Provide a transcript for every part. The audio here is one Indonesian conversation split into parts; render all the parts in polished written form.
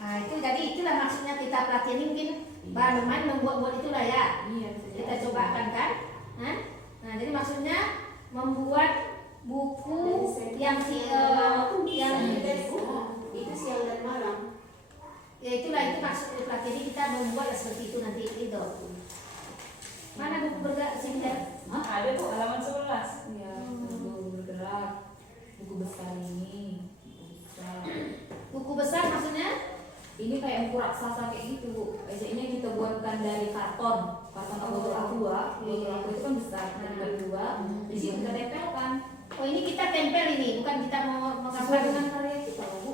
Nah itu jadi itulah maksudnya kita pelatihan mungkin bahan bermain membuat itulah ya. Kita cobakan kan. Nah jadi maksudnya membuat buku yang yang itu siang dan malam. Ya itulah itu maksud pelatihan kita membuat seperti itu nanti itu. Mana buku bergerak sini kan? Ada tuh halaman 11. Iya, buku bergerak, buku besar ini, Buku besar maksudnya? ini kayak buku raksasa kayak gitu Bu. Biasanya kita buatkan dari karton botol aqua. Botol aqua itu kan besar, kita bagi dua. Di sini kita tempelkan. Oh ini kita tempel ini, bukan kita mau Sesuai menggambar dengan karya kita Bu.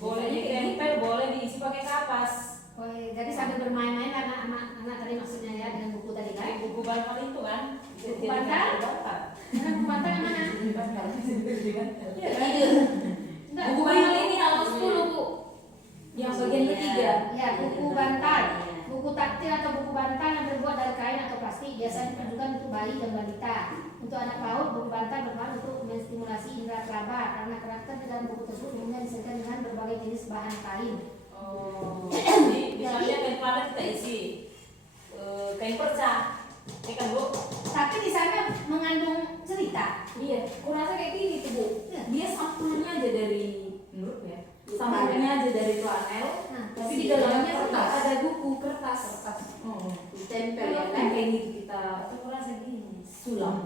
Boleh ditempel, boleh diisi pakai kapas. Oh, jadi sambil bermain-main anak tadi maksudnya ya dengan buku tadi kan? Kayak buku bantal itu kan. Buku bantal? Mana buku bantal yang mana? Iya kan? Enggak, Buku bantal ini halaman 10 Bu. Yang bagian ketiga. Ya, buku bantal. Buku taktil atau buku bantal yang terbuat dari kain atau plastik biasanya ditujukan untuk bayi dan balita. Untuk anak PAUD, buku bantal berperan untuk menstimulasi indera peraba karena karakter di dalam buku tersebut umumnya disesuaikan dengan berbagai jenis bahan kain. Jadi misalnya kain padat kita isi kain perca, ya kan Bu? Tapi di sana mengandung cerita. Iya, kurasa kayak gini tuh Bu. Iya. Dia sampulnya aja dari menurut ya. Sampulnya aja dari flanel, tapi di dalamnya kertas. ada buku kertas. Oh, Ditempel ya kan kan? kayak gitu kita Kurasa gini. sulam.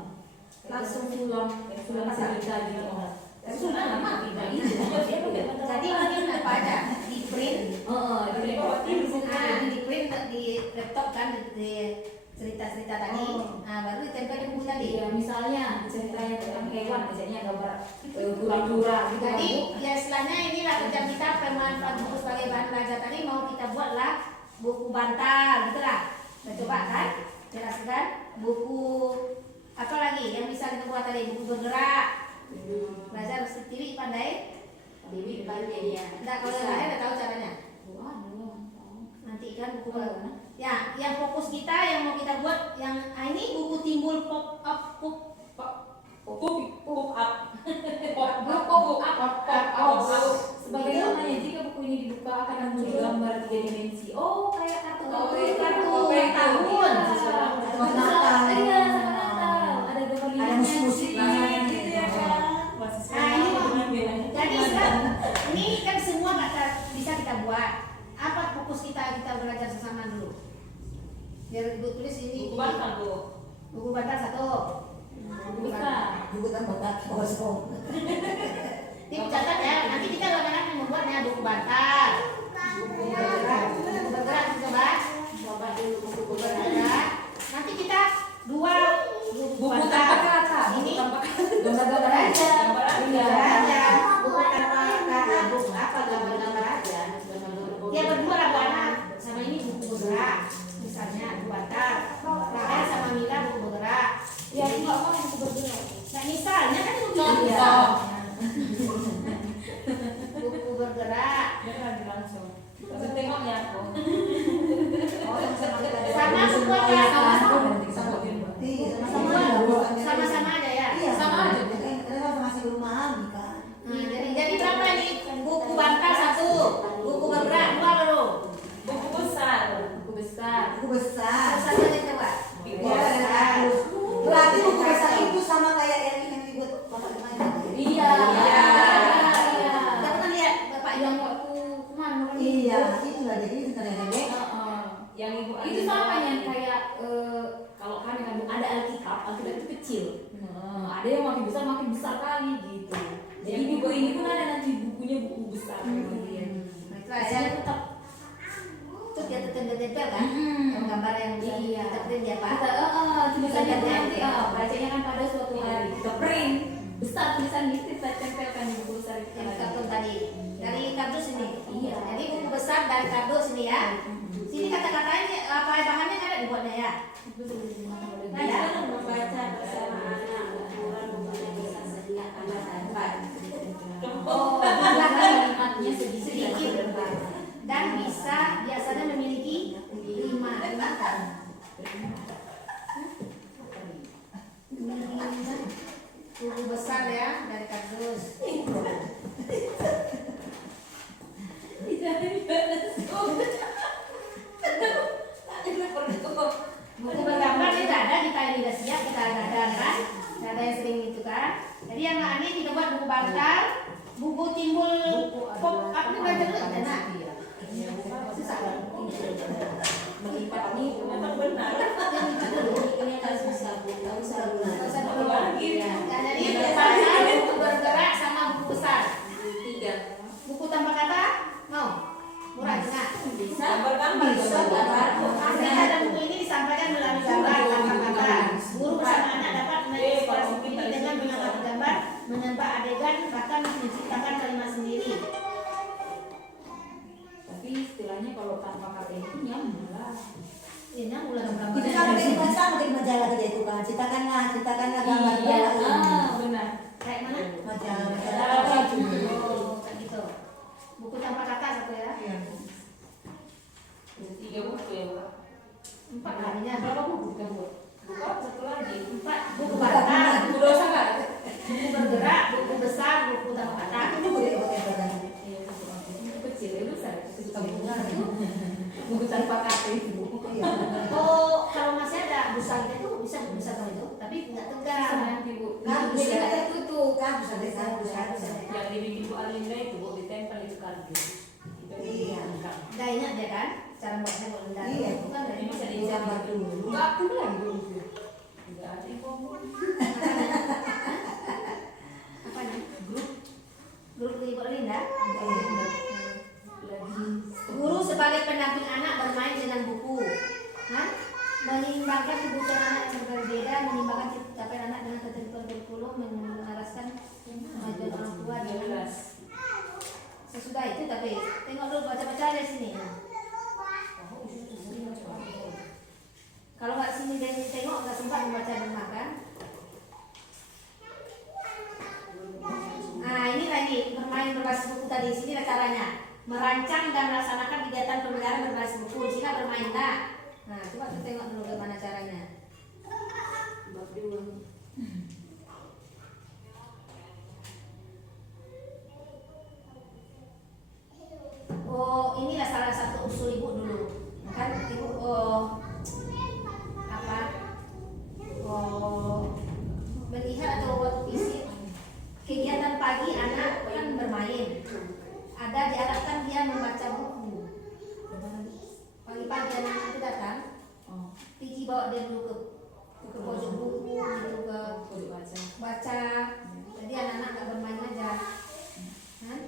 Langsung sulam cerita gitu. Sulam apa? Tidak Jadi mungkin apa aja di print. Di print di laptop kan di cerita-cerita tadi. Nah baru ditempel di buku tadi. Iya, misalnya ceritanya tentang hewan, biasanya gambar kura-kura gitu. Jadi ya istilahnya inilah kerja kita pemanfaat buku sebagai bahan belajar tadi mau kita buatlah buku bantal gitu lah. Kita coba kan jelaskan buku apa lagi yang bisa kita buat tadi, buku bergerak. Belajar mesti tiri pandai. Bibi pandai ya. Enggak kalau yang lain udah tahu caranya. Nanti kan buku baru. Ya, yang fokus kita yang mau kita buat yang ini buku timbul pop up Sebagaimana jika buku ini dibuka akan muncul gambar 3 dimensi. Oh, kayak kartu tahun. Iya, Natal. Ada gambar Ada musik-musik gitu ya kan. Jadi ini kan semua bisa kita buat. Apa fokus kita belajar sesama dulu. Biar ibu tulis ini. Buku bantal Bu. Buku bantal 1. Bisa. Buku tempat kosong. Ini catat ya. Nanti kita akan membuatnya buku bantal. Buku bergerak coba. Coba dulu buku bergerak. Nanti kita 2 buku Tanpa bantal. kata. Ini Gambar-gambar aja. Iya. Aja. Bukan kata buku apa gambar-gambar aja. Ya berdua lah Bu Ana. Sama ini buku bergerak. Misalnya buku bantal. Rahel sama Mila buku bergerak. Ya, aku nggak mau buku bergerak. Nah misalnya kan itu Contoh. buku bergerak. Jangan langsung. Tapi tengoknya aku. Sama semua ya. Sama-sama aja ya. Iya, Sama aja. Karena masih rumahan kan. Jadi berapa nih? Buku bantal 1, buku bergerak 2 baru. Buku besar. Buku besar. Buku besar. Satu aja coba. Buku besar. Berarti buku besar itu sama kayak yang dibuat Bapak kemarin. Iya. Iya. Udah pernah lihat Bapak Yang yang waktu kemana? Iya, itu lah jadi sebenarnya deh. Yang ibu Itu sama yang kayak kalau kami kan ada Alkitab itu kecil. Ada yang makin besar kali gitu. Jadi buku ini pun ada nanti bukunya buku besar. Nah, itu ya tetap terus dia tempel kan? Yang gambar yang Iya. terprint dia Pak. Kita tulisannya nanti bacanya kan pada suatu hari kita print besar tulisan gitu kita tempelkan di buku besar itu. Yang kartun tadi dari kardus ini. Iya. Jadi buku besar dari kardus ini ya. Sini kata-katanya apa bahannya ada dibuatnya ya. Ada membaca bersama anak ukuran bukunya bisa sehingga tambah dapat. Oh, kalimatnya Sedikit dan bisa biasanya memiliki 5 buku besar ya dari kardus. ceritakanlah gambar Iya, bawah benar. Kayak mana? majalah Oh, kayak gitu. Buku tanpa kata satu ya. Iya. 3 buku ya, Bu. 4 harinya. Berapa buku kita buat? Bukan satu lagi. 4 buku bantal, Buku dosa nggak? buku bergerak, buku besar, buku tanpa kata. Itu boleh pakai badan. Iya, buku kecil, itu besar. Itu Tabungan. buku tanpa kata itu. Iya. Oh, kalau masih ada busa kita itu bisa kalau itu, tapi nggak tegang. Nanti Bu. Kan Buku bisa nggak tertutup. kan bisa desa bisa. Yang dibikin Bu Alinda itu, Bu, ditempel itu kardus. Itu Iya. bukan. Nggak ingat dia kan cara buatnya kalau udah Iya. itu kan dari Ini bisa masa Gambar dulu. Nggak aktif lagi Bu. Enggak ada info, Bu. apa nih? Grup Ibu Linda. Lagi. Guru sebagai pendamping anak bermain dengan buku. Hah? Menimbangkan kebutuhan anak yang berbeda, menimbangkan capaian anak dengan ketentuan kurikulum, menyelaraskan kemajuan orang tua Yang dengan jelas. sesudah itu. Tapi tengok dulu baca-baca di sini. Kalau nggak sini dan tengok nggak sempat membaca dan makan. Nah ini lagi bermain berbasis buku tadi. Sini caranya merancang dan melaksanakan kegiatan pembelajaran berbasis buku. Sini bermain lah. Nah coba kita tengok dulu bagaimana caranya. Bab 2. Oh inilah salah satu usul ibu dulu. Kan ibu apa? Melihat atau waktu isi kegiatan pagi anak kan bermain. Ada diharapkan dia membaca buku. Pagi-pagi anak itu datang, Piki bawa dia dulu ke pojok buku, gitu ke Pojok baca. baca. Jadi anak-anak nggak bermain aja, kan?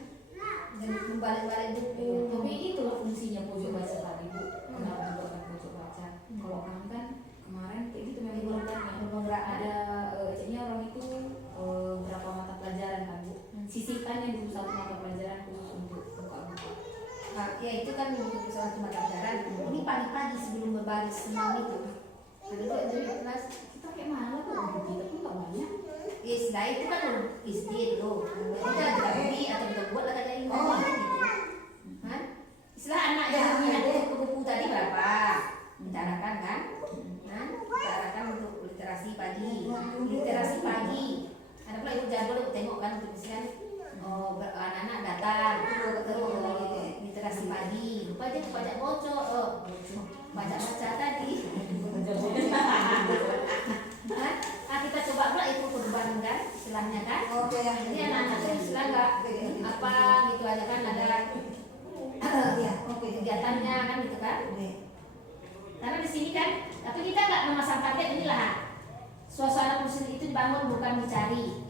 Dan membalik-balik buku. Tapi itulah fungsinya pojok baca tadi Bu. Kenapa buatkan pojok baca? Kalau kami kan kemarin kayak gitu memang benar ada ceknya orang itu berapa mata pelajaran kan Bu. Sisihkan yang dulu satu mata pelajaran khusus untuk buka-buka. Nah, ya itu kan untuk salah satu mata pelajaran. Ini pagi-pagi sebelum berbaris senam itu. Ada tuh jadi kelas. Kita kayak mana tuh? Kita pun tak banyak. Ya sudah itu kan SD dulu. Kita kita beli atau kita buat lah kayak ini gitu. Kan? Istilah anak yang minat ke buku tadi berapa? Kita arahkan kan? Nah, kita arahkan untuk literasi pagi. Literasi pagi. Ada pula ibu jago ibu tengok kan untuk misalkan anak-anak datang terus literasi pagi. Lupa dia baca bocor, baca-baca tadi. Nah, kita coba pula itu perubahan kan istilahnya kan. Oke yang Jadi anak-anak itu istilah nggak apa gitu aja kan ada Iya, oke. kegiatannya kan gitu kan. Oke. Karena di sini kan, tapi kita nggak memasang target inilah. Suasana kursus itu dibangun bukan dicari.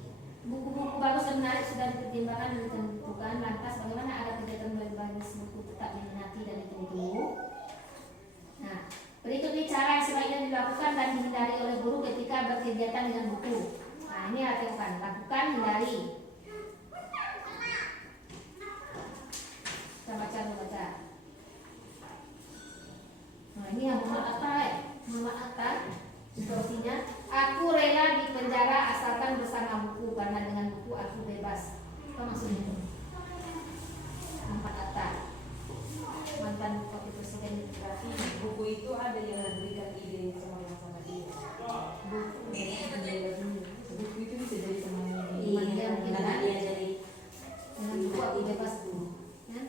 Buku-buku bagus dan menarik sudah dipertimbangkan dan ditentukan. Lantas bagaimana ada kegiatan berbasis buku tetap diminati dan ditunggu. Nah, berikut ini cara yang sebaiknya dilakukan dan dihindari oleh guru ketika berkegiatan dengan buku. Nah, ini lakukan, hindari. Kita baca. Nah, ini yang Muhammad Atta situasinya, aku rela di penjara asalkan bersama buku karena dengan buku aku bebas. Apa maksudnya? Muhammad Atta, mantan wakil presiden Berarti buku itu ada yang memberikan ide sama dia. Buku itu bisa jadi temannya. Iya, karena dia jadi dengan buku aku bebas dulu. Ya?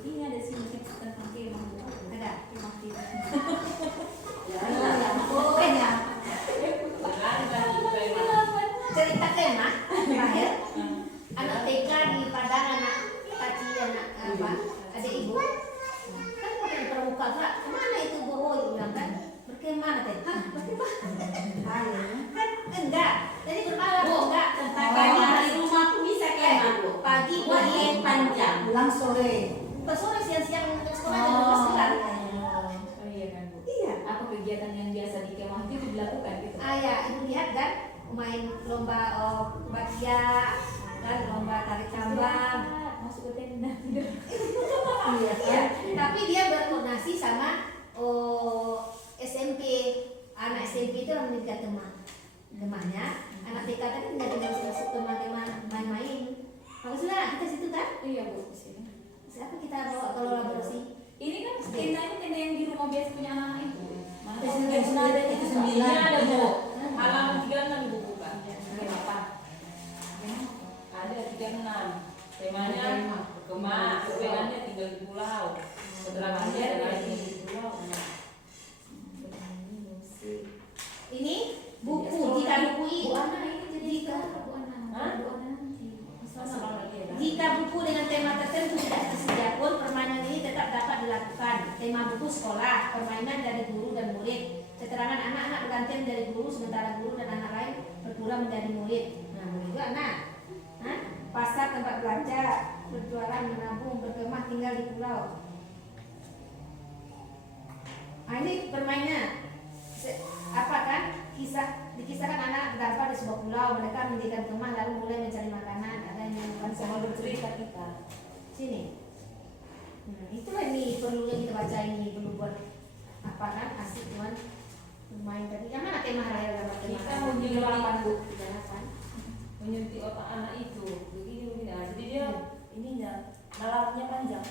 Ini ada sini tentang kemah. Ada. Cerita kemah terakhir. Anak TK di Padang, anak Paci, anak apa? Ada ibu. Kan mau di pramuka pula. Kemana itu boho itu bilang kan? Berkemah teh. Hah, berkemah? Kan enggak. Jadi bermalam enggak tentang Pagi pagi. di rumah pun bisa kemah Bu. Pagi Weekend panjang. Pulang sore. Bukan sore siang-siang untuk sekolah jam 12 siang. Oh iya kan Bu. Iya. Apa kegiatan yang biasa di kemah itu dilakukan ya ibu lihat kan main lomba bakia kan lomba tarik tambang. Masuk ke tenda. Iya kan? Tapi dia berkoordinasi sama SMP. Anak SMP itu orang menjadi temannya. Anak TK kan tinggal masuk teman-teman main-main. Bagus lah kita situ kan? Iya Bu, sini. Siapa kita bawa kalau laborasi? Ini kan tenda ini tenda yang di rumah biasa punya anak itu. Mana Terus yang sudah ada itu Ini 9. ada Bu. Halaman 36 Ibu buka. Kenapa? Ada 36. Temanya berkemah, kewenangannya tinggal di pulau. Keterangannya adalah di pulau. Ini buku jika buku Bu Ana ini jadi Bu Ana. Hah? Bu Ana nanti. jika buku dengan tema tertentu tidak tersedia pun permainan ini tetap dapat dilakukan. Tema buku sekolah, permainan dari guru dan murid. Keterangan anak-anak bergantian dari guru sementara guru dan anak lain berkurang menjadi murid. Nah, boleh juga anak. Hah? Pasar tempat belanja, berjualan, menabung, berkemah, tinggal di pulau. Nah, ini permainan. Apa kan? Dikisahkan anak berdampar di sebuah pulau, mereka mendirikan kemah lalu mulai mencari makanan. Ada yang menemukan Sama bercerita kita. sini. Nah, itulah ini perlu yang kita baca ini perlu buat apa kan asik tuan bermain tadi. Yang mana tema raya dalam tema? Kita mau delapan Bu, delapan. menyentuh otak anak itu begini. Nah, jadi dia ininya nalarnya panjang.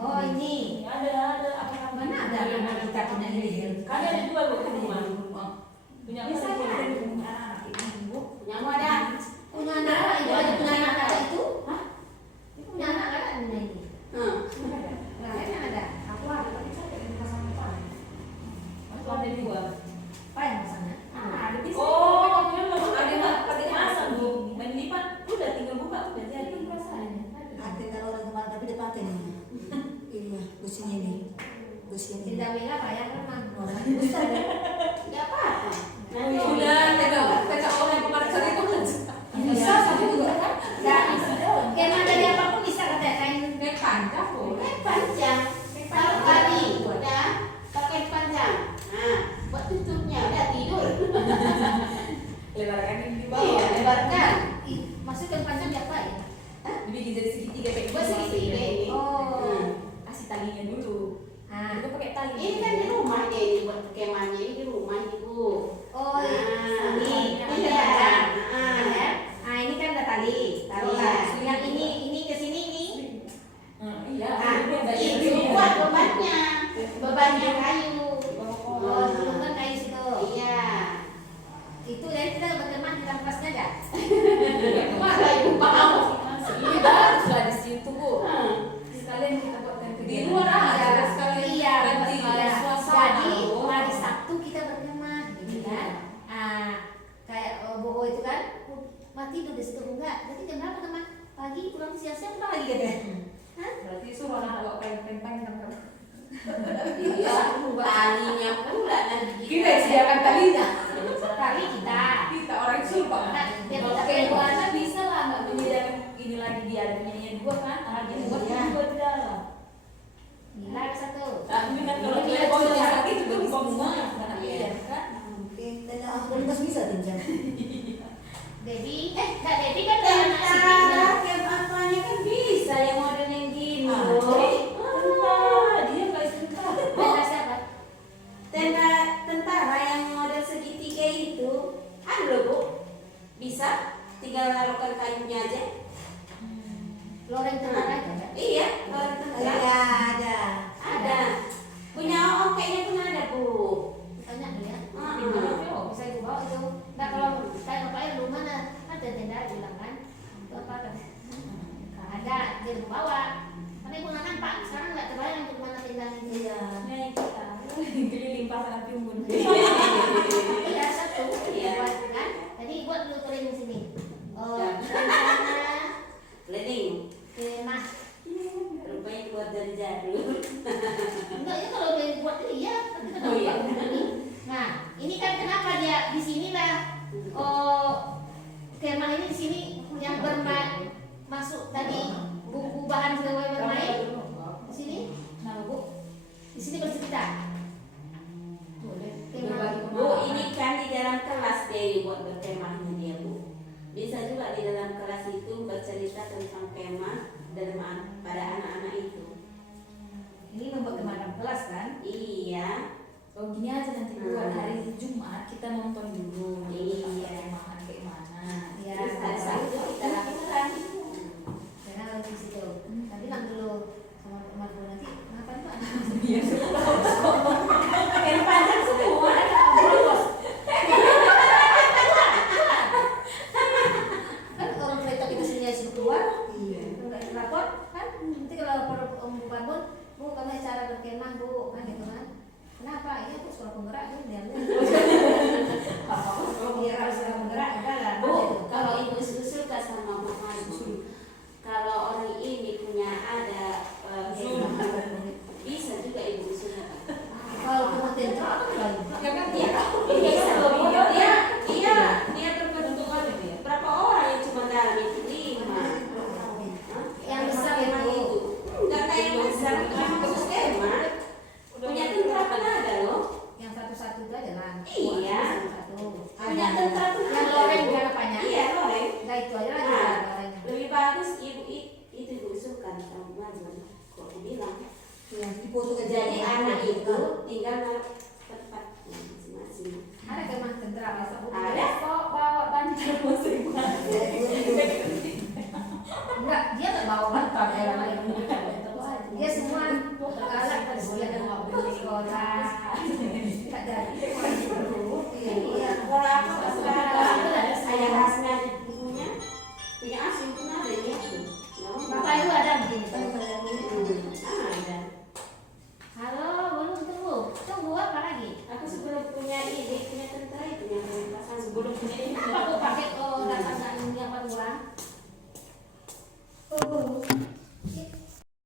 Oh ini. Ini ada apa Mana ada anak kita punya ini? Kan ada 2 Bu di rumah. Punya Biasa apa? ada punya anak ini Bu. Yang ada punya anak itu ada punya anak ada itu? Hah? Itu punya anak ada ini. Nah, ini ada. Aku ada tapi saya tidak pasang apa. Itu ada 2. Apa yang sana? Ada bisa. Oh, memang ada pakai masak Bu. Main lipat udah tinggal buka udah jadi. Ada kalau orang kemarin tapi dia pakai nih. Iya, besinya nih. Besinya nih. Tidak bela bayar kan Orang besar ya. Tidak apa-apa. Oh, iya. Udah, tidak orang kemarin sore itu Bisa satu juga kan? Enggak. Kemah dari apapun bisa katanya kain panjang Bu. Panjang. Kalau tadi udah pakai panjang. Nah, buat tutupnya udah tidur. Lebarkan ini di Iya, bawah. lebarkan. maksudnya panjang apa ya? Dibikin jadi segitiga kayak Buat segitiga ini. Oh. Kasih talinya dulu. Ah. Itu pakai tali. Ini kan di rumahnya ini buat kemahnya ini di rumah Ibu. Oh, Nah, ini yang iya. ada. Nah, Ah, ini kan ada tali. Taruhlah. Yang ini ke sini nih. Iya. Ah, itu buat bebannya kayu. Oh, dulu kan kayak situ. Iya. Itu jadi kita berkemah di kampusnya enggak? Masa Ibu mau? Ini harus lah di situ Bu. Sekalian kita buatkan Di luar aja sekali. Iya, Ganti iya. suasana. Jadi Bu. hari Sabtu kita berkemah, gitu kan? Ah, kayak boho itu kan mati tuh di situ enggak. Jadi jam berapa teman? Pagi pulang siang-siang pulang lagi katanya. Hah? Berarti suruh anak bawa kain pentang kan. Iya, talinya pula nanti Kita sediakan talinya. Tali kita. Kita orang Sumba. Nah, dia Kalau kita kayak Bu keluar. Ana bisa lah nggak menyediakan ini lagi dia ada punyanya 2 kan? Ada yang buat Iya. 2 di dalam. Gila satu. Tapi kan kalau Kalau dia dia bawa juga yang sakit itu bagi bagi semua, semua. karena iya kan? Mungkin tanya aku kan bisa tinjau. Debbie, enggak Debbie kan udah anak sini. tentara kem apanya kan bisa yang model yang gini loh. Dia nggak sebentar. Tenda siapa? Tenda tentara yang model segitiga itu ada loh Bu. Bisa tinggal naruhkan kayunya aja. Loreng tentara itu kan? Iya, kalau tentara Iya, ada. ada. Punya Om kayaknya pun ada Bu. Tanya dulu ya. Heeh. Bisa ibu bawa itu. Enggak kalau kayak bapaknya dulu mana? Ada tenda bilang kan? Itu apa kan? Ada, dia mau bawa. Tapi ibu nggak nampak. Sekarang nggak terbayang untuk mana tenda itu. Iya. Nah kita keliling pasangan timbun. Iya satu. Iya. Buat kan? Jadi buat dulu keliling sini. Oh, Ya. rencana Keliling. kemah. Rupanya keluar dari jalur. Enggak ya kalau udah dibuat itu iya. Tapi kan Oh, iya. Nah, ini kan kenapa dia di sini lah. Oh, kemah ini di sini yang bermain masuk tadi buku bahan pegawai bermain di sini. Nah Bu, Di sini bercerita. boleh. Jumat kita nonton dulu. Iya. Makan kayak mana. Iya. Terus hari Sabtu kita lakukan. Karena kalau di situ. Tapi bilang dulu sama temanku nanti ngapain Pak? Iya. Kayak panjang semua. Kan orang kereta kita sendiri sudah keluar. Iya. Enggak lapor kan? Nanti kalau lapor Om Bun, Bu kami acara berkemah Bu kan gitu kan. Kenapa? Ini aku sekolah penggerak kan dia. Iya harus sekolah penggerak enggak lah. Bu, kalau ibu suka sama mama ibu, kalau orang ini punya ada bisa juga ibu suka. Kalau kamu tentang apa lagi? Ya kan Iya, bisa. Dia terbentuk berapa orang yang cuma dalam itu 5. Yang besar itu. Enggak kayak yang besar, yang khusus skema. Punya tentara kan ada loh. Yang satu-satu itu aja lah. Iya. Satu. Punya tentara pun Yang ada. loreng juga apanya? Iya, loreng. Enggak itu aja lagi Nah, loreng. lebih bagus ibu itu ibu suka sama Mazman. Kok aku bilang. Yang dipoto Jadi anak itu